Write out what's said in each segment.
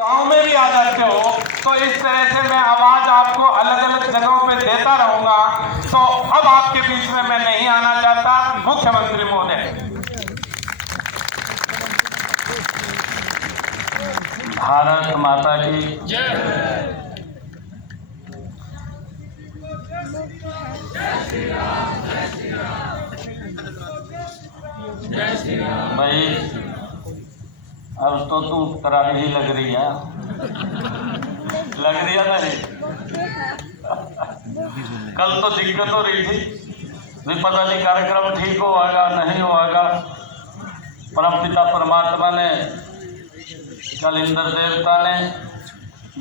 गांव में भी आ जाते हो, तो इस तरह से मैं आवाज आपको अलग अलग जगहों पे देता रहूंगा। तो अब आपके बीच में मैं नहीं आना चाहता। मुख्यमंत्री महोदय, भारत माता की जय। भाई अब तो तू करारी ही लग रही है, नहीं? कल तो दिक्कत हो रही थी भी पता नहीं कार्यक्रम ठीक होगा नहीं होगा। परम पिता परमात्मा ने, कल इंद्र देवता ने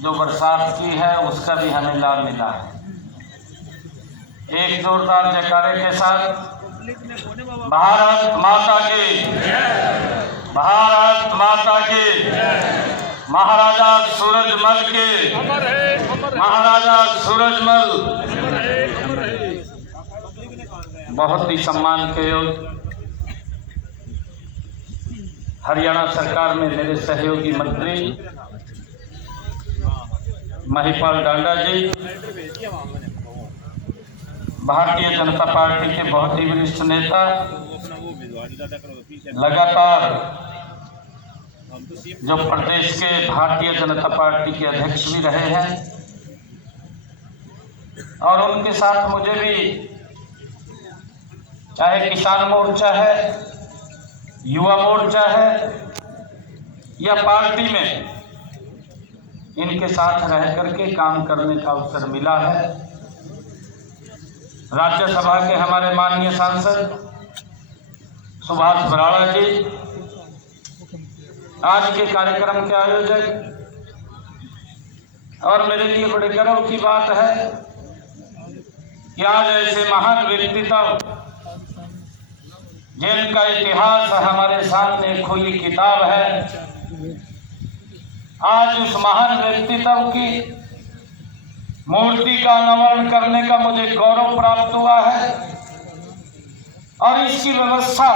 जो बरसात की है उसका भी हमें लाभ मिला है। एक जोरदार जयकारे के साथ भारत माता की, भारत माता की, महाराजा सूरजमल के, महाराजा सूरजमल बहुत ही सम्मान के योग्य हरियाणा सरकार में मेरे सहयोगी मंत्री महिपाल डांडा जी, भारतीय जनता पार्टी के बहुत ही वरिष्ठ नेता, लगातार जो प्रदेश के भारतीय जनता पार्टी के अध्यक्ष भी रहे हैं, और उनके साथ मुझे भी चाहे किसान मोर्चा है, युवा मोर्चा है या पार्टी में, इनके साथ रह करके काम करने का अवसर मिला है। राज्यसभा के हमारे माननीय सांसद सुभाष बराड़ा जी आज के कार्यक्रम के आयोजक, और मेरे लिए बड़े गर्व की बात है कि आज ऐसे महान व्यक्तित्व जिनका इतिहास हमारे सामने खुली किताब है, आज उस महान व्यक्तित्व की मूर्ति का अनावरण करने का मुझे गौरव प्राप्त हुआ है। और इसकी व्यवस्था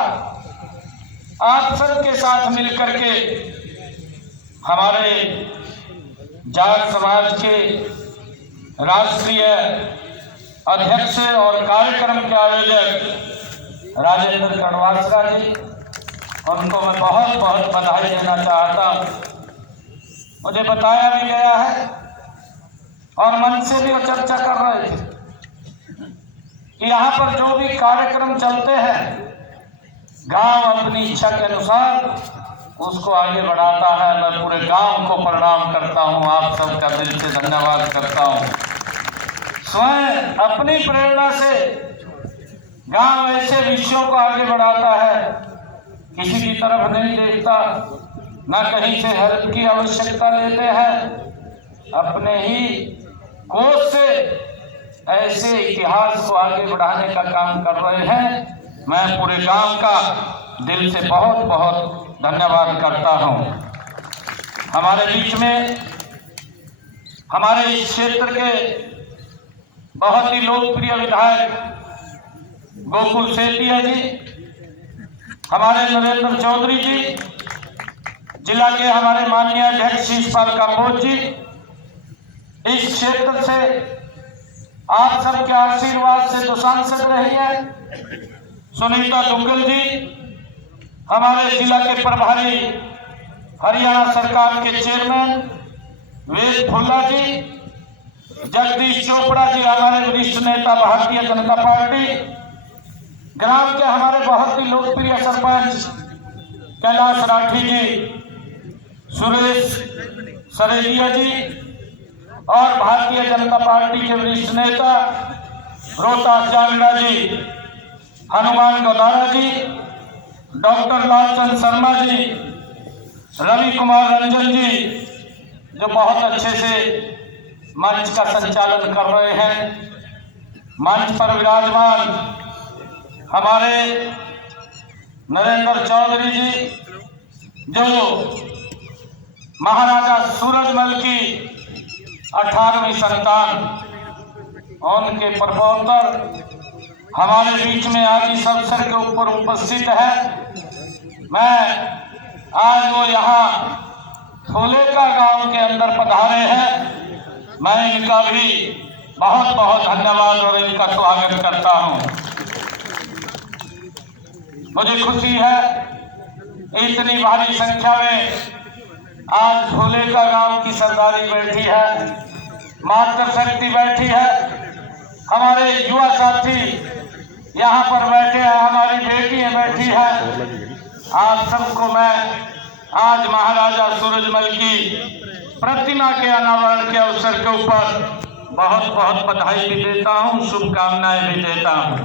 आप सबके साथ मिलकर के हमारे जाट समाज के राष्ट्रीय अध्यक्ष और कार्यक्रम के आयोजक राजेंद्र कड़वासरा जी, उनको मैं बहुत बहुत बधाई देना चाहता हूँ। मुझे बताया भी गया है और मन से भी चर्चा कर रहे थे कि यहाँ पर जो भी कार्यक्रम चलते हैं, गांव अपनी इच्छा के अनुसार उसको आगे बढ़ाता है। मैं पूरे गांव को प्रणाम करता हूँ, आप सबका दिल से धन्यवाद करता हूँ। स्वयं अपनी प्रेरणा से गांव ऐसे विषयों को आगे बढ़ाता है, किसी की तरफ नहीं देखता, न कहीं से हेल्प की आवश्यकता लेते हैं, अपने ही कोष से ऐसे इतिहास को आगे बढ़ाने का काम कर रहे हैं। मैं पूरे गांव का दिल से बहुत बहुत धन्यवाद करता हूं। हमारे बीच में हमारे इस क्षेत्र के बहुत ही लोकप्रिय विधायक गोकुल सेतिया जी, हमारे नरेंद्र चौधरी जी, जिला के हमारे माननीय अध्यक्ष शिषपाल कांबोज जी, इस क्षेत्र से आप सबके आशीर्वाद से तो सांसद रही है। सुनीता दुग्गल जी, हमारे जिला के प्रभारी हरियाणा सरकार के चेयरमैन वेद फुल्ला जी, जगदीश चोपड़ा जी, हमारे वरिष्ठ नेता भारतीय जनता पार्टी, ग्राम के हमारे बहुत ही लोकप्रिय सरपंच कैलाश राठी जी, सुरेश सरेलिया जी, और भारतीय जनता पार्टी के वरिष्ठ नेता रोहतास जांगड़ा जी, हनुमान गौदारा जी, डॉक्टर लालचंद शर्मा जी, रवि कुमार रंजन जी, जो बहुत अच्छे से मंच का संचालन कर रहे हैं। मंच पर विराजमान हमारे नरेंद्र चौधरी जी, जो महाराजा सूरजमल की 18वीं संतान, उनके प्रपोतर हमारे बीच में आज इस अवसर के ऊपर उपस्थित है। मैं आज वो यहाँ फूलेका गांव के अंदर पधारे हैं। मैं इनका भी बहुत बहुत धन्यवाद और इनका स्वागत करता हूं। मुझे खुशी है इतनी भारी संख्या में आज फूलेका गांव की सरदारी बैठी है, मातृशक्ति बैठी है, हमारे युवा साथी यहाँ पर बैठे हैं, हमारी बेटियां बैठी है। आप सबको मैं आज महाराजा सूरजमल की प्रतिमा के अनावरण के अवसर के ऊपर बहुत बहुत बधाई भी देता हूँ, शुभकामनाएं भी देता हूँ।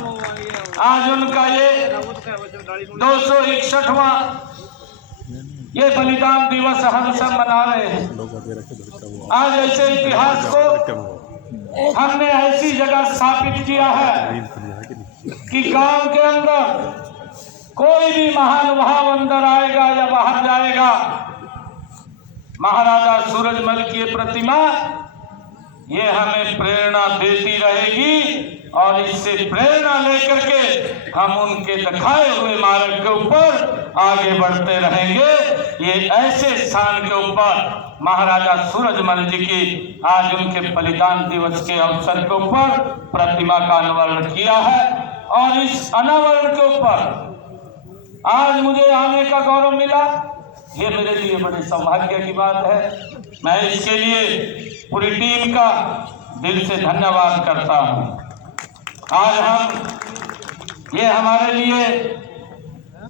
आज उनका ये 261वां ये बलिदान दिवस हम सब मना रहे हैं। आज ऐसे इतिहास को हमने ऐसी जगह स्थापित किया है कि गांव के अंदर कोई भी महानुभाव अंदर आएगा या बाहर जाएगा, महाराजा सूरजमल की प्रतिमा ये हमें प्रेरणा देती रहेगी और इससे प्रेरणा लेकर के हम उनके दिखाए हुए मार्ग के ऊपर आगे बढ़ते रहेंगे। ये ऐसे स्थान के ऊपर महाराजा सूरजमल जी की आज उनके बलिदान दिवस के अवसर के ऊपर प्रतिमा का अनावरण किया है और इस अनावरण के ऊपर आज मुझे आने का गौरव मिला। ये मेरे लिए बड़े सौभाग्य की बात है। मैं इसके लिए पूरी टीम का दिल से धन्यवाद करता हूँ। आज हम ये हमारे लिए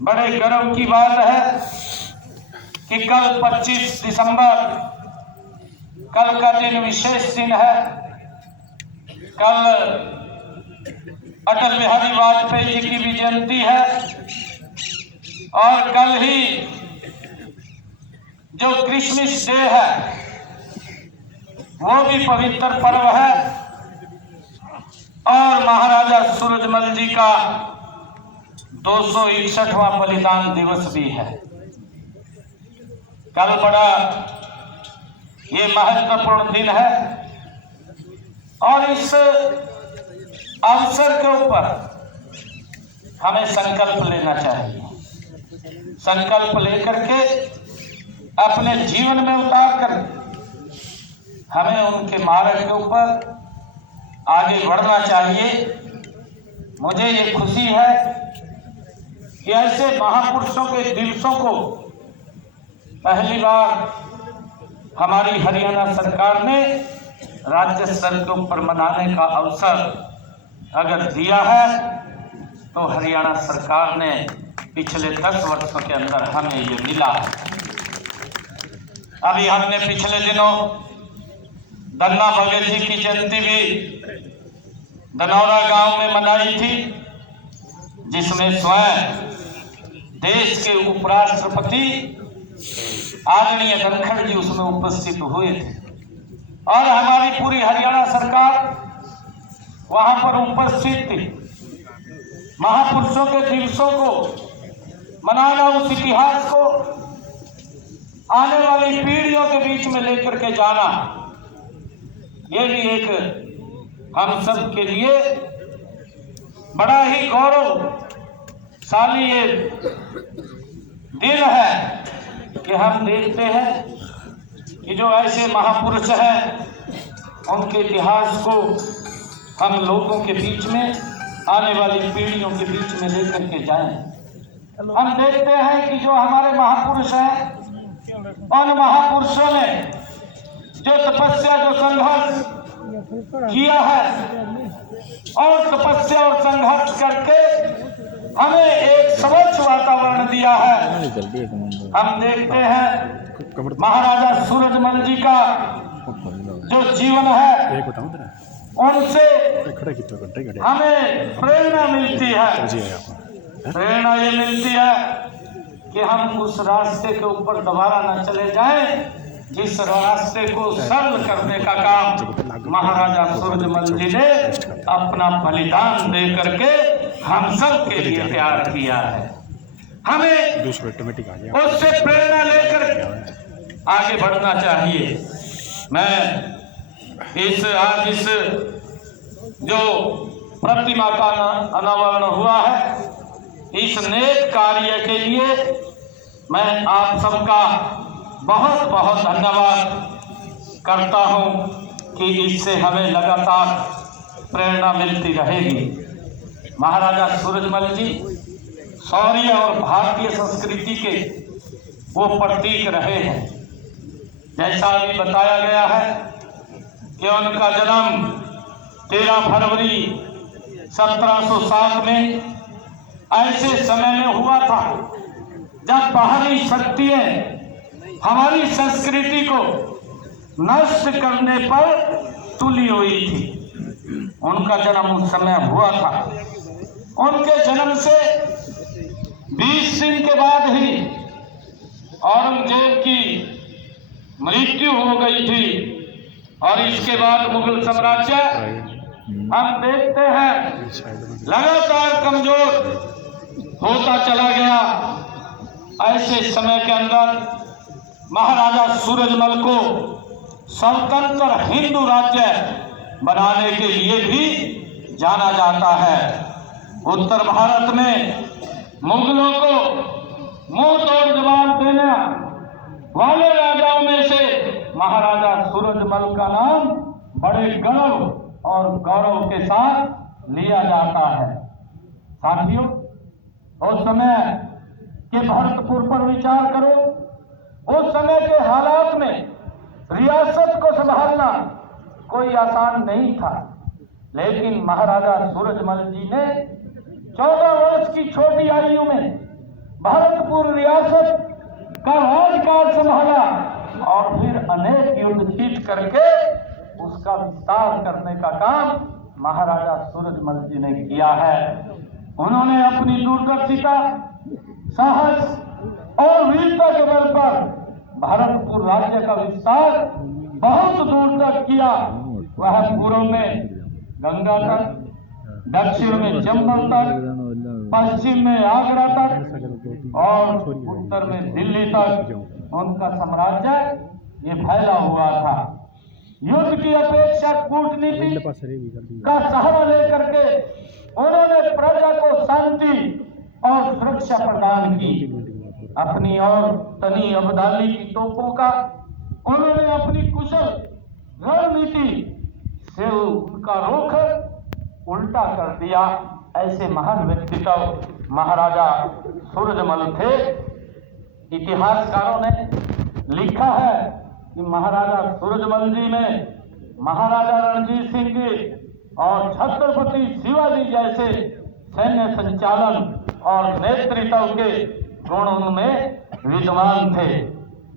बड़े गर्व की बात है कि कल 25 दिसंबर कल का दिन विशेष दिन है। कल अटल बिहारी वाजपेयी जी की भी जयंती है और कल ही जो क्रिसमस डे है वो भी पवित्र पर्व है और महाराजा सूरजमल जी का 261वां बलिदान दिवस भी है। कल बड़ा ये महत्वपूर्ण दिन है और इस अवसर के ऊपर हमें संकल्प लेना चाहिए। संकल्प लेकर के अपने जीवन में उतार कर हमें उनके मार्ग के ऊपर आगे बढ़ना चाहिए। मुझे ये खुशी है कि ऐसे महापुरुषों के दिवसों को पहली बार हमारी हरियाणा सरकार ने राज्य स्तर के ऊपर मनाने का अवसर अगर दिया है तो हरियाणा सरकार ने पिछले 10 वर्षों के अंदर हमें ये मिला। अभी हमने पिछले दिनों धन्ना भगत जी की जयंती भी धनौरा गांव में मनाई थी, जिसमें स्वयं देश के उपराष्ट्रपति आदरणीय धनखड़ जी उसमें उपस्थित हुए थे और हमारी पूरी हरियाणा सरकार वहां पर उपस्थित थी। महापुरुषों के दिवसों को मनाना, उस इतिहास को आने वाली पीढ़ियों के बीच में लेकर के जाना, ये भी एक हम सब के लिए बड़ा ही गौरवशाली ये दिन है कि हम देखते हैं कि जो ऐसे महापुरुष हैं उनके इतिहास को हम लोगों के बीच में, आने वाली पीढ़ियों के बीच में लेकर के जाएं। हम देखते हैं कि जो हमारे महापुरुष हैं उन महापुरुषों ने जो तपस्या, जो संघर्ष किया है और तपस्या और संघर्ष करके हमें एक स्वच्छ वातावरण दिया है। हम देखते हैं महाराजा सूरजमल जी का जो जीवन है उनसे हमें प्रेरणा मिलती है। प्रेरणा ये मिलती है कि हम उस रास्ते के ऊपर दोबारा न चले जाएं जिस रास्ते को सरल करने का काम महाराजा सूरजमल जी ने अपना बलिदान दे करके हम सब के लिए तैयार किया है। हमें उससे प्रेरणा लेकर आगे बढ़ना चाहिए। मैं आज इस जो प्रतिमा का अनावरण हुआ है, इस नेक कार्य के लिए मैं आप सबका बहुत बहुत धन्यवाद करता हूँ कि इससे हमें लगातार प्रेरणा मिलती रहेगी। महाराजा सूरजमल जी शौर्य और भारतीय संस्कृति के वो प्रतीक रहे हैं। जैसा अभी बताया गया है कि उनका जन्म 13 फरवरी 1707 में ऐसे समय में हुआ था जब बाहरी शक्तियां हमारी संस्कृति को नष्ट करने पर तुली हुई थी। उनका जन्म उस समय हुआ था। उनके जन्म से 20 दिन के बाद ही औरंगजेब की मृत्यु हो गई थी और इसके बाद मुगल साम्राज्य हम देखते हैं लगातार कमजोर होता चला गया। ऐसे समय के अंदर महाराजा सूरजमल को स्वतंत्र हिंदू राज्य बनाने के लिए भी जाना जाता है। उत्तर भारत में मुगलों को मुंह तोड़ जवाब देने वाले राजाओं में से महाराजा सूरजमल का नाम बड़े गर्व और गौरव के साथ लिया जाता है। साथियों, उस समय के भरतपुर पर विचार करो। उस समय के हालात में रियासत को संभालना कोई आसान नहीं था, लेकिन महाराजा सूरजमल जी ने 14 वर्ष की छोटी आयु में भरतपुर रियासत का राजकाज संभाला और फिर अनेक युद्ध जीत करके उसका विस्तार करने का काम महाराजा सूरजमल जी ने किया है। उन्होंने अपनी दूरदर्शिता, साहस और वीरता के बल पर भरतपुर राज्य का विस्तार बहुत दूर तक किया। वह पूर्व में गंगा तक, दक्षिण में चंबल तक, पश्चिम में आगरा तक और उत्तर में दिल्ली तक उनका साम्राज्य ये फैला हुआ था। युद्ध की अपेक्षा कूटनीति का सहारा लेकर के उन्होंने प्रजा को शांति और सुरक्षा प्रदान की। अपनी और तनी अब्दाली की तोपों का उन्होंने अपनी कुशल रणनीति से उनका रुख उल्टा कर दिया। ऐसे महान व्यक्तित्व महाराजा सूरजमल थे। इतिहासकारों ने लिखा है कि महाराजा सूरजमल जी में महाराजा रणजीत सिंह जी और छत्रपति शिवाजी जैसे सैन्य संचालन और नेतृत्व के गुण उनमें विद्वान थे।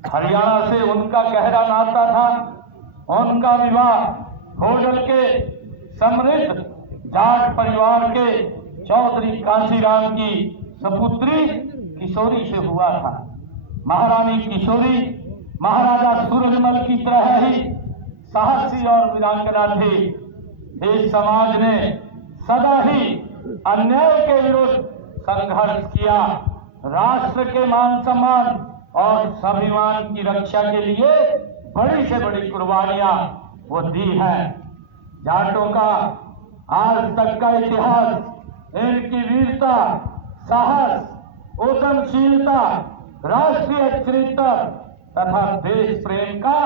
हरियाणा से उनका गहरा नाता था। उनका विवाह होडल के समृद्ध जाट परिवार के चौधरी कांशीराम की सपुत्री किशोरी से हुआ था। महारानी किशोरी महाराजा सूरजमल की तरह ही साहसी और वीरांगना थी। इस समाज ने सदा ही अन्याय के विरुद्ध संघर्ष किया। राष्ट्र के मान सम्मान और स्वाभिमान की रक्षा के लिए बड़ी से बड़ी कुर्बानियां वो दी है। जाटों का आज तक का इतिहास इनकी वीरता, साहस, उद्यमशीलता, राष्ट्रीय चरित्र तथा देश प्रेम का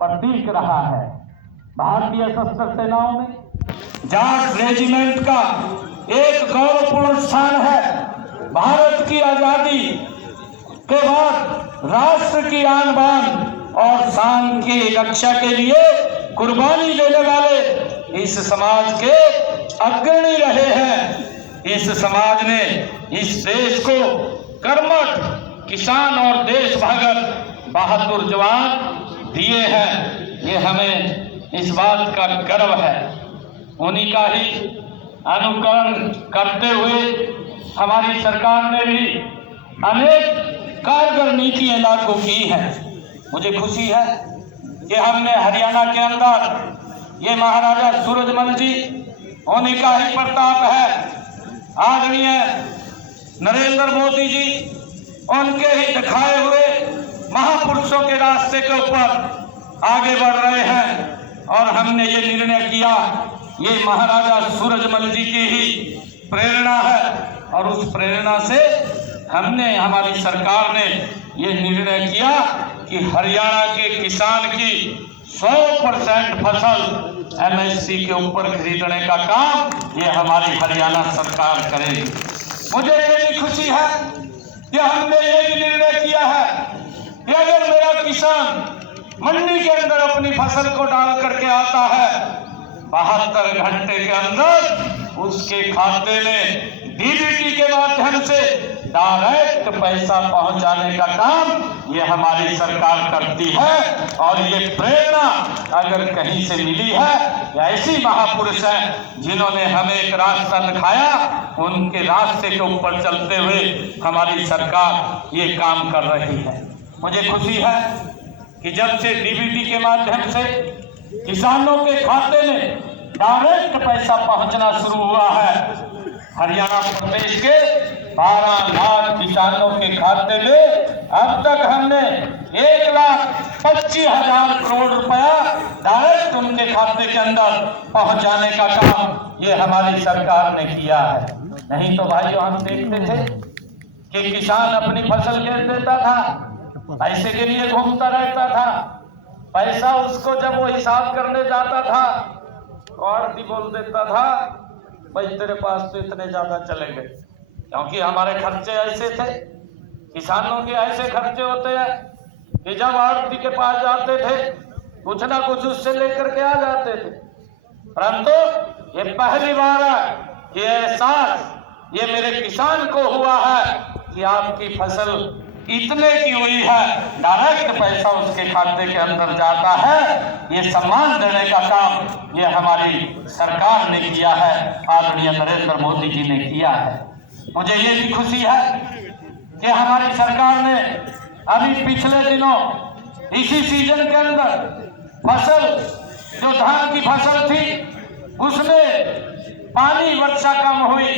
प्रतीक रहा है। भारतीय सशस्त्र सेनाओं में जाट रेजिमेंट का एक गौरवपूर्ण स्थान है। भारत की आजादी के बाद राष्ट्र की आन बान और शान की रक्षा के लिए कुर्बानी देने वाले इस समाज के अग्रणी रहे हैं। इस समाज ने इस देश को कर्मठ किसान और देशभक्त बहादुर जवान दिए हैं। ये हमें इस बात का गर्व है। उन्हीं का ही अनुकरण करते हुए हमारी सरकार ने भी अनेक कारगर नीतियां लागू की हैं। मुझे खुशी है कि हमने हरियाणा के अंदर ये महाराजा सूरजमल जी उन्हीं का ही प्रताप है। आदरणीय नरेंद्र मोदी जी उनके ही दिखाए हुए महापुरुषों के रास्ते के ऊपर आगे बढ़ रहे हैं और हमने ये निर्णय किया, ये महाराजा सूरजमल जी की ही प्रेरणा है और उस प्रेरणा से हमने, हमारी सरकार ने ये निर्णय किया कि हरियाणा के किसान की 100% फसल MSP के ऊपर खरीदने का काम ये हमारी हरियाणा सरकार करेगी। मुझे ये भी खुशी है कि हमने ये भी निर्णय किया है कि अगर मेरा किसान मंडी के अंदर अपनी फसल को डाल करके आता है 72 घंटे के अंदर उसके खाते में DBT के माध्यम से डायरेक्ट पैसा पहुंचाने का काम ये हमारी सरकार करती है। और ये प्रेरणा अगर कहीं से मिली है, ऐसी महापुरुष हैं जिन्होंने हमें एक रास्ता दिखाया, उनके रास्ते के ऊपर चलते हुए हमारी सरकार ये काम कर रही है। मुझे खुशी है कि जब से DBT के माध्यम से किसानों के खाते में डायरेक्ट पैसा पहुंचना शुरू हुआ है, हरियाणा प्रदेश के 12 लाख किसानों के खाते में अब तक हमने 1,25,000 करोड़ रुपया डायरेक्ट उनके खाते के अंदर पहुंचाने का काम ये हमारी सरकार ने किया है। नहीं तो भाइयों हम देखते थे कि किसान अपनी फसल गिर देता था, पैसे के लिए घूमता रहता था, पैसा उसको जब वो हिसाब करने जाता था और भी बोल देता था भाई तेरे पास तो इतने ज्यादा चले गए, क्योंकि हमारे खर्चे ऐसे थे, किसानों के ऐसे खर्चे होते हैं कि जब आड़ती के पास जाते थे कुछ ना कुछ उससे लेकर के आ जाते थे। परंतु ये पहली बार है कि एहसास ये मेरे किसान को हुआ है कि आपकी फसल इतने की हुई है, डायरेक्ट पैसा उसके खाते के अंदर जाता है। ये सम्मान देने का काम ये हमारी सरकार ने किया है, आदरणीय नरेंद्र मोदी जी ने किया है। मुझे ये भी खुशी है कि हमारी सरकार ने अभी पिछले दिनों इसी सीजन के अंदर फसल जो धान की फसल थी उसमें पानी वर्षा कम हुई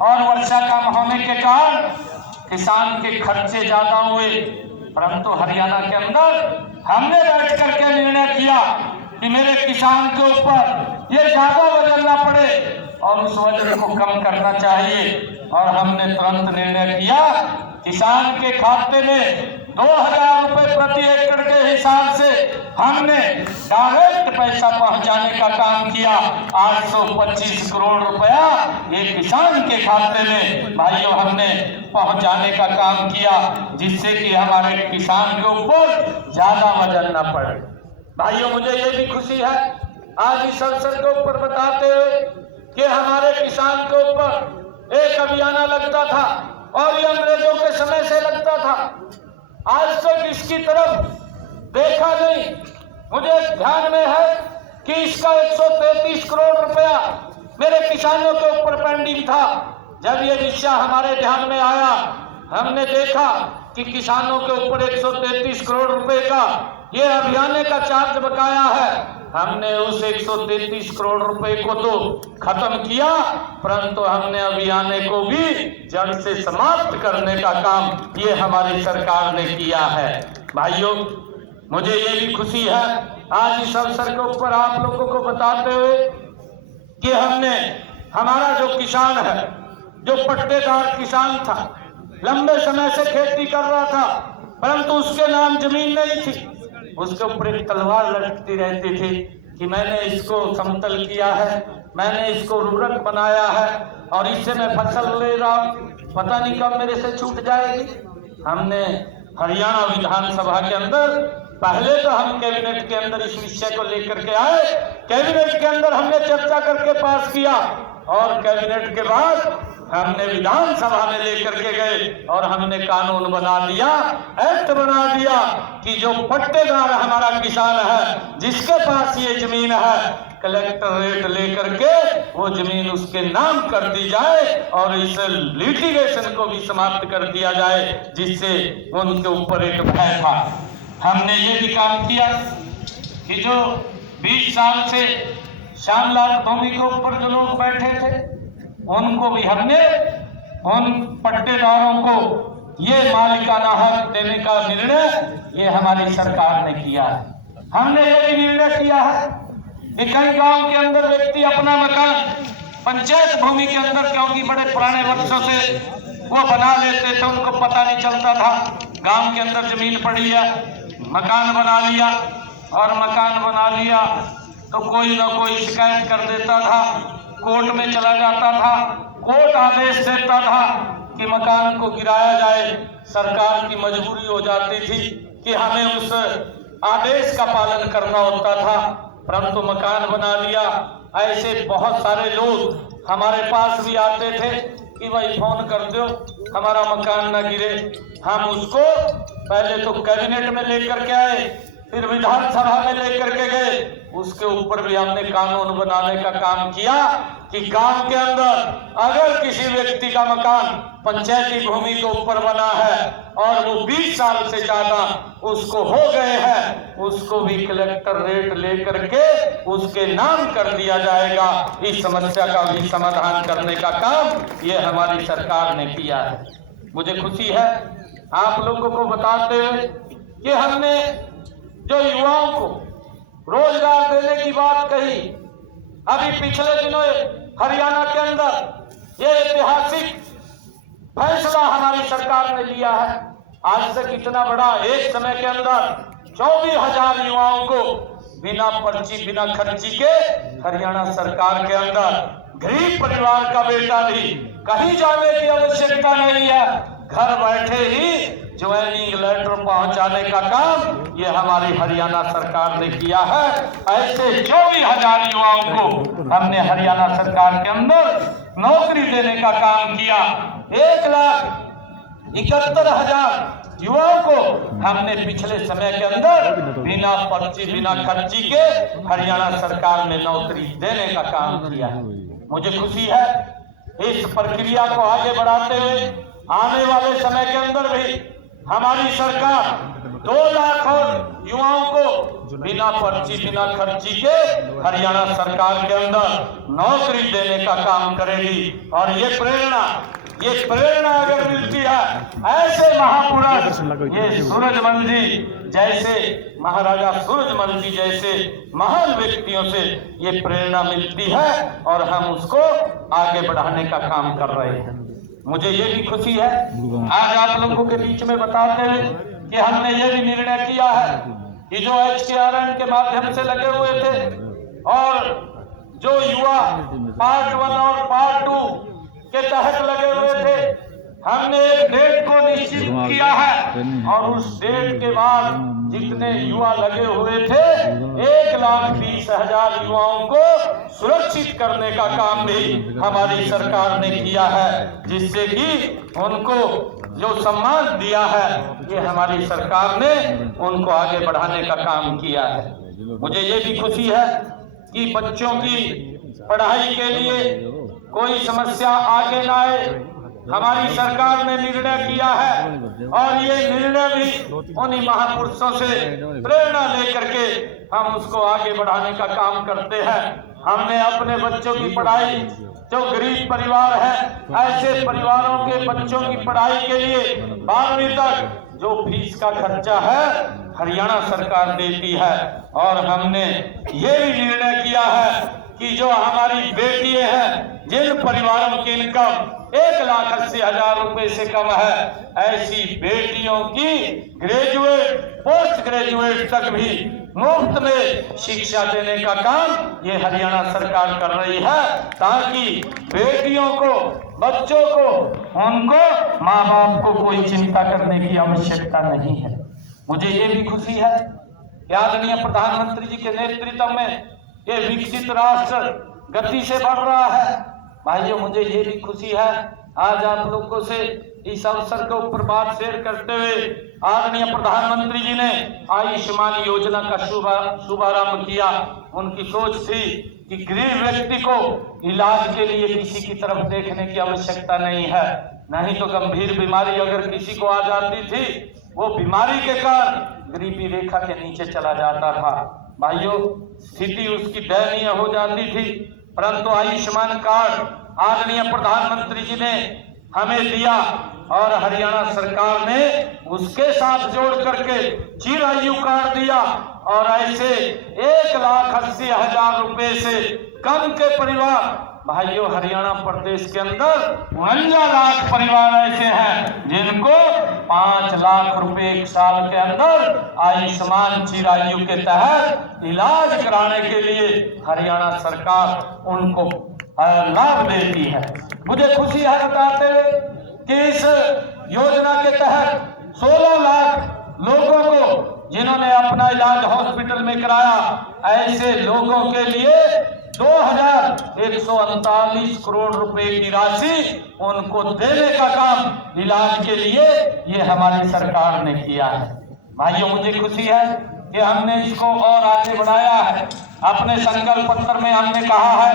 और वर्षा कम होने के कारण किसान के खर्चे ज्यादा हुए, परंतु हरियाणा के अंदर हमने बैठ करके निर्णय किया कि मेरे किसान के ऊपर ये ज्यादा वजन ना पड़े और उस वजन को कम करना चाहिए। और हमने तुरंत निर्णय किया, किसान के खाते में 2,000 रुपए प्रति एकड़ के हिसाब से हमने डायरेक्ट पैसा पहुंचाने का काम किया। 825 करोड़ रुपया ये किसान के खाते में भाइयों हमने पहुंचाने का काम किया, जिससे कि हमारे किसान के ऊपर ज्यादा वजन न पड़े। भाइयों मुझे ये भी खुशी है आज इस अवसर के ऊपर बताते हुए कि हमारे किसान के ऊपर एक अभियान लगता था और ये अंग्रेजों के समय से लगता था, आज तक इसकी तरफ देखा नहीं। मुझे ध्यान में है कि इसका 133 करोड़ रुपया मेरे किसानों के ऊपर पेंडिंग था। जब ये विषय हमारे ध्यान में आया, हमने देखा कि किसानों के ऊपर 133 करोड़ रुपए का ये अभियान का चार्ज बकाया है। हमने उस 133 करोड़ रुपए को तो खत्म किया, परंतु हमने अभियान को भी जड़ से समाप्त करने का काम ये हमारी सरकार ने किया है। भाइयों मुझे ये भी खुशी है आज इस अवसर के ऊपर आप लोगों को बताते हुए कि हमने हमारा जो किसान है, जो पट्टेदार किसान था, लंबे समय से खेती कर रहा था, परंतु उसके नाम जमीन नहीं थी, उसके ऊपर एक तलवार लटकती रहती थी कि मैंने इसको समतल किया है, मैंने इसको उर्वरक बनाया है और इससे मैं फसल ले रहा हूं, पता नहीं कब मेरे से छूट जाएगी। हमने हरियाणा विधानसभा के अंदर पहले तो हम कैबिनेट के अंदर इस विषय को लेकर के आए, कैबिनेट के अंदर हमने चर्चा करके पास किया और कैबिनेट के बाद हमने विधानसभा में लेकर के गए और हमने कानून बना दिया, एक्ट बना दिया कि जो पट्टेदार हमारा किसान है, जिसके पास ये जमीन है, कलेक्टर रेट लेकर के वो जमीन उसके नाम कर दी जाए और इस लिटिगेशन को भी समाप्त कर दिया जाए, जिससे उनके ऊपर एक भय था। हमने ये भी काम किया कि जो 20 साल से श्यामलाल भूमि के ऊपर जो लोग बैठे थे उनको भी हमने उन पट्टेदारों को ये मालिकाना हक देने का निर्णय ये हमारी सरकार ने किया है। हमने ये भी निर्णय किया है कि कई गांव के अंदर व्यक्ति अपना मकान पंचायत भूमि के अंदर, क्योंकि बड़े पुराने वर्षों से वो बना लेते थे, उनको पता नहीं चलता था गांव के अंदर जमीन पड़ी है, मकान बना लिया, और मकान बना लिया तो कोई ना कोई शिकायत कर देता था, कोर्ट में चला जाता था, कोर्ट आदेश देता था कि मकान को गिराया जाए। सरकार की मजबूरी हो जाती थी कि हमें उस आदेश का पालन करना होता था, परंतु मकान बना लिया। ऐसे बहुत सारे लोग हमारे पास भी आते थे कि भाई फोन कर दो हमारा मकान ना गिरे। हम उसको पहले तो कैबिनेट में लेकर के आए, फिर विधानसभा में लेकर के गए, उसके ऊपर भी हमने कानून बनाने का काम किया कि गांव के अंदर अगर किसी व्यक्ति का मकान पंचायती भूमि के ऊपर बना है और वो 20 साल से ज्यादा उसको हो गए हैं, उसको भी कलेक्टर रेट लेकर के उसके नाम कर दिया जाएगा। इस समस्या का भी समाधान करने का काम ये हमारी सरकार ने किया है। मुझे खुशी है आप लोगों को बताते हुए कि हमने जो युवाओं को रोजगार देने की बात कही, अभी पिछले दिनों हरियाणा के अंदर ये ऐतिहासिक फैसला हमारी सरकार ने लिया है। आज से कितना बड़ा, एक समय के अंदर 24,000 युवाओं को बिना पर्ची बिना खर्ची के हरियाणा सरकार के अंदर गरीब परिवार का बेटा भी कहीं जाने की आवश्यकता नहीं है, घर बैठे ही ज्वाइनिंग लेटर पहुंचाने का काम ये हमारी हरियाणा सरकार ने किया है। ऐसे 24,000 युवाओं को हमने हरियाणा सरकार के अंदर नौकरी देने का काम किया। 1,71,000 युवाओं को हमने पिछले समय के अंदर बिना पर्ची बिना खर्ची के हरियाणा सरकार में नौकरी देने का काम किया है। मुझे खुशी है इस प्रक्रिया को आगे बढ़ाते हुए आने वाले समय के अंदर भी हमारी सरकार 2 लाख और युवाओं को बिना पर्ची बिना खर्ची के हरियाणा सरकार के अंदर नौकरी देने का काम करेगी। और ये प्रेरणा अगर मिलती है ऐसे महापुरुष ये सूरजमल जी जैसे, महाराजा सूरजमल जी जैसे महान व्यक्तियों से ये प्रेरणा मिलती है और हम उसको आगे बढ़ाने का काम कर रहे हैं। मुझे ये भी खुशी है आज आप लोगों के बीच में बताते हुए कि हमने ये भी निर्णय किया है कि जो HKRN के माध्यम से लगे हुए थे और जो युवा पार्ट 1 और पार्ट 2 के तहत लगे हुए थे, हमने एक डेट को निश्चित किया है और उस डेट के बाद जितने युवा लगे हुए थे 1,20,000 युवाओं को सुरक्षित करने का काम भी हमारी सरकार ने किया है, जिससे कि उनको जो सम्मान दिया है ये हमारी सरकार ने उनको आगे बढ़ाने का काम किया है। मुझे ये भी खुशी है कि बच्चों की पढ़ाई के लिए कोई समस्या आगे ना आए, हमारी सरकार ने निर्णय किया है और ये निर्णय भी उन्हीं महापुरुषों से प्रेरणा लेकर के हम उसको आगे बढ़ाने का काम करते हैं। हमने अपने बच्चों की पढ़ाई, जो गरीब परिवार है ऐसे परिवारों के बच्चों की पढ़ाई के लिए 12वीं तक जो फीस का खर्चा है हरियाणा सरकार देती है। और हमने ये भी निर्णय किया है कि जो हमारी बेटियां हैं जिन परिवारों की इनकम 1,80,000 रुपए से कम है, ऐसी बेटियों की ग्रेजुएट पोस्ट ग्रेजुएट तक भी मुफ्त में शिक्षा देने का काम ये हरियाणा सरकार कर रही है, ताकि बेटियों को, बच्चों को, उनको माँ बाप को कोई चिंता करने की आवश्यकता नहीं है। मुझे ये भी खुशी है कि आदरणीय प्रधानमंत्री जी के नेतृत्व में ये विकसित राष्ट्र गति से बढ़ रहा है। भाइयों, मुझे ये भी खुशी है आज आप लोगों से इस अवसर के ऊपर बात शेयर करते हुए आदरणीय प्रधानमंत्री जी ने आयुष्मान योजना का शुभारंभ किया। उनकी सोच थी कि गरीब व्यक्ति को इलाज के लिए किसी की तरफ देखने की आवश्यकता नहीं है, नहीं तो गंभीर बीमारी अगर किसी को आ जाती थी वो बीमारी के कारण गरीबी रेखा के नीचे चला जाता था। भाइयों, स्थिति उसकी दयनीय हो जाती थी, परंतु आयुष्मान कार्ड आदरणीय प्रधानमंत्री जी ने हमें दिया और हरियाणा सरकार ने उसके साथ जोड़ करके चिरायु कार्ड दिया और ऐसे 1,80,000 रुपए से कम के परिवार भाइयों हरियाणा प्रदेश के अंदर 49 लाख परिवार ऐसे हैं जिनको 5 लाख रुपए एक साल के अंदर आयुष्मान चिरायु के तहत इलाज कराने के लिए हरियाणा सरकार उनको लाभ देती है। मुझे खुशी है बताते हुए कि इस योजना के तहत 16 लाख लोगों को जिन्होंने अपना इलाज हॉस्पिटल में कराया, ऐसे लोगों के लिए 2139 करोड़ रुपए की राशि उनको देने का काम इलाज के लिए ये हमारी सरकार ने किया है। भाइयों मुझे खुशी है कि हमने इसको और आगे बढ़ाया है। अपने संकल्प पत्र में हमने कहा है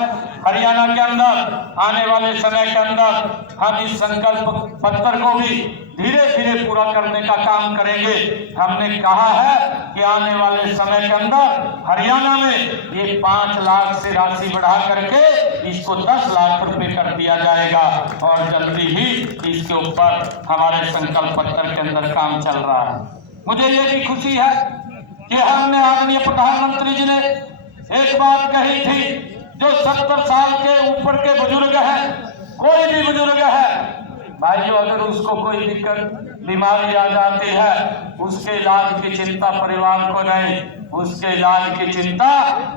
हरियाणा के अंदर आने वाले समय के अंदर हम इस संकल्प पत्र को भी धीरे धीरे पूरा करने का काम करेंगे। हमने कहा है कि आने वाले समय के अंदर हरियाणा में ये 5 लाख से राशि बढ़ा करके इसको 10 लाख रुपए कर दिया जाएगा और जल्दी ही इसके ऊपर हमारे संकल्प पत्र के अंदर काम चल रहा है। मुझे ये भी खुशी है कि हमने आदरणीय प्रधानमंत्री जी ने एक बात कही थी, जो 70 साल के ऊपर के बुजुर्ग हैं, कोई भी बुजुर्ग है भाइयों, अगर उसको कोई दिक्कत बीमारी आ जाती है उसके इलाज की चिंता परिवार को नहीं, उसके इलाज की चिंता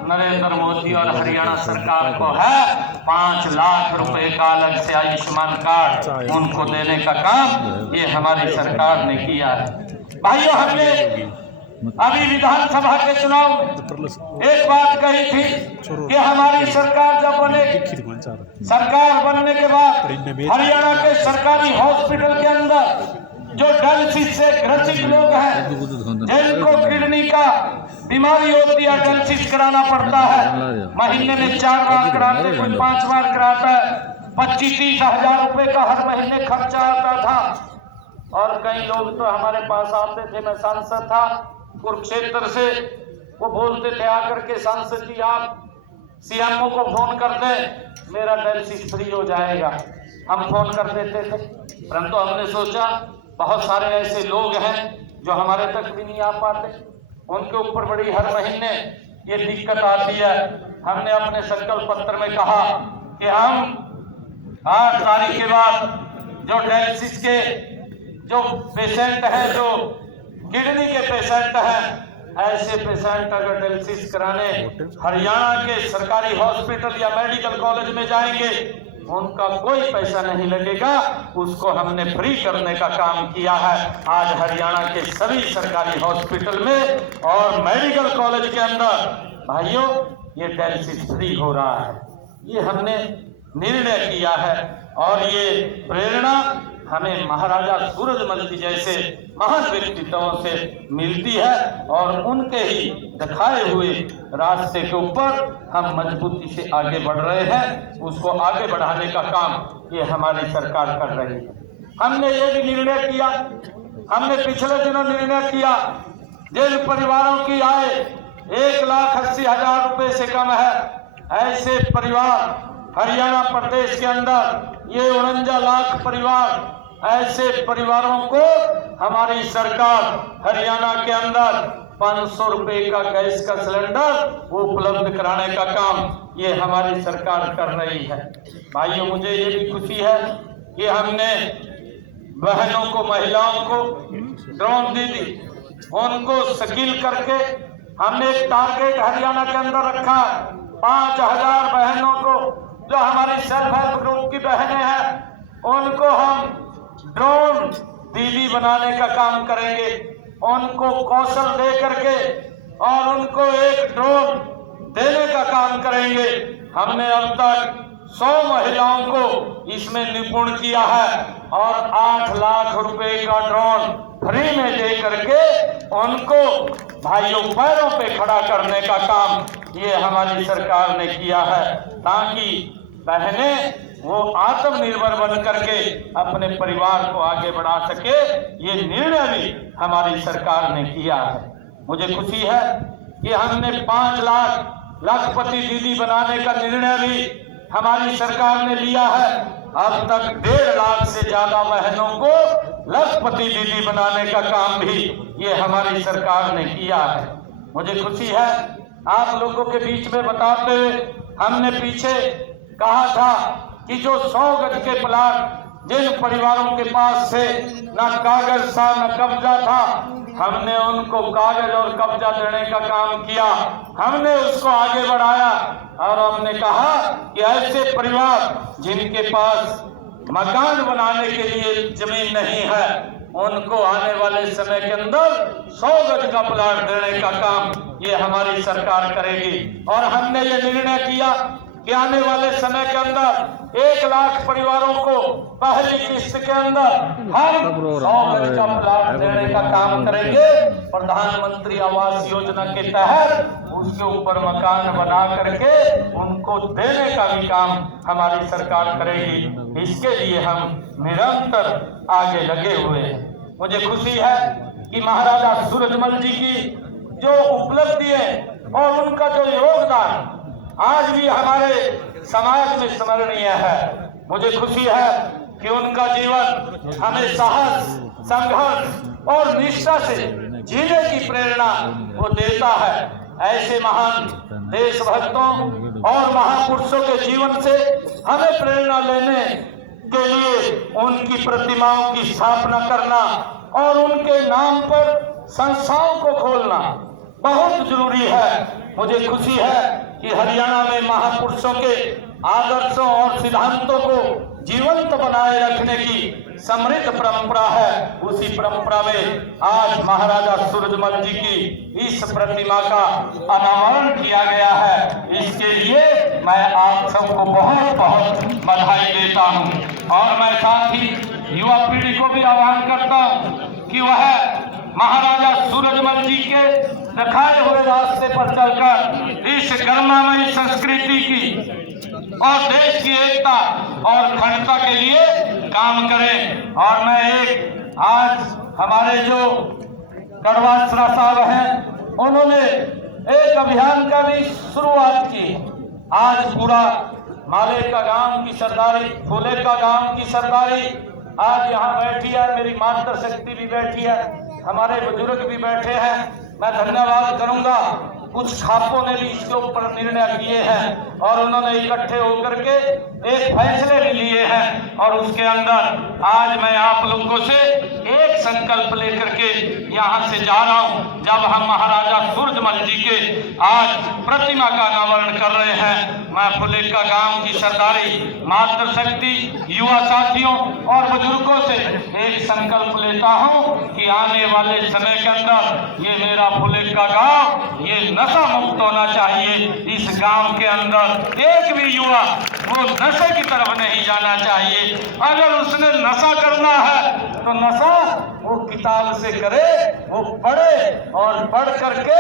नरेंद्र मोदी और हरियाणा सरकार को है। 5 लाख रुपए का अलग से आयुष्मान कार्ड उनको देने का काम ये हमारी सरकार ने किया है। भाइयों हमने अभी विधानसभा के चुनाव में एक बात कही थी कि हमारी सरकार जब सरकार बनने के बाद हरियाणा के सरकारी हॉस्पिटल के अंदर जो डायलिसिस से ग्रसित लोग हैं, जिनको किडनी का बीमारी होती है, डायलिसिस कराना पड़ता है, महीने में 4 बार कराते, कोई 5 बार कराता है, 25-30 हजार रुपए का हर महीने खर्चा आता था। और कई लोग तो हमारे पास आते थे, मैं सांसद था कुरुक्षेत्र से, वो बोलते थे आकर के सांसद जी आप सीएमओ को फोन कर दें, मेरा डायलिसिस फ्री हो जाएगा। हम फोन कर देते थे, परंतु हमने सोचा बहुत सारे ऐसे लोग हैं जो हमारे तक भी नहीं आ पाते, उनके ऊपर बड़ी हर महीने ये दिक्कत आती है। हमने अपने संकल्प पत्र में कहा कि हम 8 तारीख के बाद जो डायलिसिस के जो पेशेंट है, जो किडनी के पेशेंट हैं, ऐसे पेशेंट अगर डायलिसिस कराने हरियाणा के सरकारी हॉस्पिटल या मेडिकल कॉलेज में जाएंगे, उनका कोई पैसा नहीं लगेगा, उसको हमने फ्री करने का काम किया है। आज हरियाणा के सभी सरकारी हॉस्पिटल में और मेडिकल कॉलेज के अंदर भाइयों ये डायलिसिस फ्री हो रहा है। ये हमने निर्णय किया है और ये प्रेरणा हमें महाराजा सूरजमल जी जैसे महान व्यक्तित्वों से मिलती है और उनके ही दिखाए हुए रास्ते के ऊपर हम मजबूती से आगे बढ़ रहे हैं। उसको आगे बढ़ाने का काम ये हमारी सरकार कर रही है। हमने ये भी निर्णय किया, हमने पिछले दिनों निर्णय किया, जिन परिवारों की आय 1,80,000 रुपए से कम है, ऐसे परिवार हरियाणा प्रदेश के अंदर ये 49 लाख परिवार, ऐसे परिवारों को हमारी सरकार हरियाणा के अंदर 500 रुपए का गैस का सिलेंडर उपलब्ध कराने का काम ये हमारी सरकार कर रही है। भाइयों मुझे ये भी खुशी है कि हमने बहनों को, महिलाओं को ड्रोन दीदी उनको स्किल करके हमने एक टारगेट हरियाणा के अंदर रखा। 5000 बहनों को, जो हमारी सेल्फ हेल्प ग्रुप की बहनें हैं, उनको हम ड्रोन दीदी बनाने का काम करेंगे। उनको कौशल दे करके और उनको एक ड्रोन देने का काम करेंगे। हमने अब तक 100 महिलाओं को इसमें निपुण किया है और 8 लाख रुपए का ड्रोन फ्री में दे करके उनको भाइयों पैरों पे खड़ा करने का काम ये हमारी सरकार ने किया है, ताकि बहनें वो आत्मनिर्भर बन करके अपने परिवार को आगे बढ़ा सके। ये निर्णय भी हमारी सरकार ने किया है। मुझे खुशी है कि हमने 5 लाख लखपति दीदी बनाने का निर्णय भी हमारी सरकार ने लिया है। अब तक 1.5 लाख से ज्यादा बहनों को लखपति दीदी बनाने का काम भी ये हमारी सरकार ने किया है। मुझे खुशी है आप लोगों के बीच में बताते हुए हमने पीछे कहा था कि जो 100 गज के प्लाट जिन परिवारों के पास से न कागज था न कब्जा था, हमने उनको कागज और कब्जा देने का काम किया। हमने उसको आगे बढ़ाया और हमने कहा कि ऐसे परिवार जिनके पास मकान बनाने के लिए जमीन नहीं है, उनको आने वाले समय के अंदर 100 गज का प्लाट देने का काम ये हमारी सरकार करेगी। और हमने ये निर्णय किया कि आने वाले समय के अंदर 1 लाख परिवारों को पहली किस्त के अंदर हम 100 गज का प्लाट देने का काम करेंगे। प्रधानमंत्री आवास योजना के तहत उसके ऊपर मकान बना करके उनको देने का भी काम हमारी सरकार करेगी। इसके लिए हम निरंतर आगे लगे हुए हैं। मुझे खुशी है कि महाराजा सूरजमल जी की जो उपलब्धि है और उनका जो योगदान आज भी हमारे समाज में स्मरणीय है। मुझे खुशी है कि उनका जीवन हमें साहस, संघर्ष और निष्ठा से जीने की प्रेरणा वो देता है। ऐसे महान देशभक्तों और महापुरुषों के जीवन से हमें प्रेरणा लेने के लिए उनकी प्रतिमाओं की स्थापना करना और उनके नाम पर संस्थाओं को खोलना बहुत जरूरी है। मुझे खुशी है कि हरियाणा में महापुरुषों के आदर्शों और सिद्धांतों को जीवंत बनाए रखने की समृद्ध परंपरा है। उसी परंपरा में आज महाराजा सूरजमल जी की इस प्रतिमा का अनावरण किया गया है। इसके लिए मैं आप सबको बहुत बहुत बधाई देता हूं। और मैं साथ ही युवा पीढ़ी को भी आह्वान करता हूं कि वह महाराजा सूरजमल जी के दिखाए हुए रास्ते पर चलकर इस गरिमामयी संस्कृति की और देश की एकता और अखंडता के लिए काम करें। और मैं एक आज हमारे जो कड़वासरा साहब हैं, उन्होंने एक अभियान का भी शुरुआत की। आज पूरा माले का गांव की सरदारी, फूले का गांव की सरदारी आज यहाँ बैठी है। मेरी मातृशक्ति भी बैठी है, हमारे बुजुर्ग भी बैठे हैं। मैं धन्यवाद करूंगा। कुछ खापों ने भी इसके ऊपर निर्णय किए हैं और उन्होंने इकट्ठे होकर के एक फैसले भी लिए हैं। और उसके अंदर आज मैं आप लोगों से एक संकल्प लेकर के यहाँ से जा रहा हूँ। जब हम महाराजा सूरजमल जी के आज प्रतिमा का अनावरण कर रहे हैं, मैं फुले का गांव की सरदारी, मातृशक्ति, युवा साथियों और बुजुर्गों से एक संकल्प लेता हूँ कि आने वाले समय के अंदर ये मेरा फुले का गांव ये नशा मुक्त होना चाहिए। इस गांव के अंदर एक भी युवा वो नशे की तरफ नहीं जाना चाहिए। अगर उसने नशा करना है तो नशा वो किताब से करे, वो पढ़े और पढ़ करके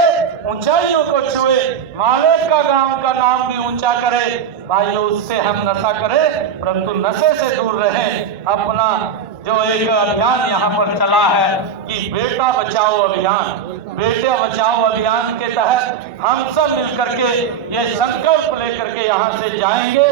ऊंचाइयों को छुए, माले का गांव का नाम भी ऊंचा करे। भाइयों, उससे हम नशा करें परंतु नशे से दूर रहें। अपना जो एक अभियान यहाँ पर चला है कि बेटा बचाओ अभियान, बेटे बचाओ अभियान के तहत हम सब मिलकर के ये संकल्प लेकर के यहाँ से जाएंगे।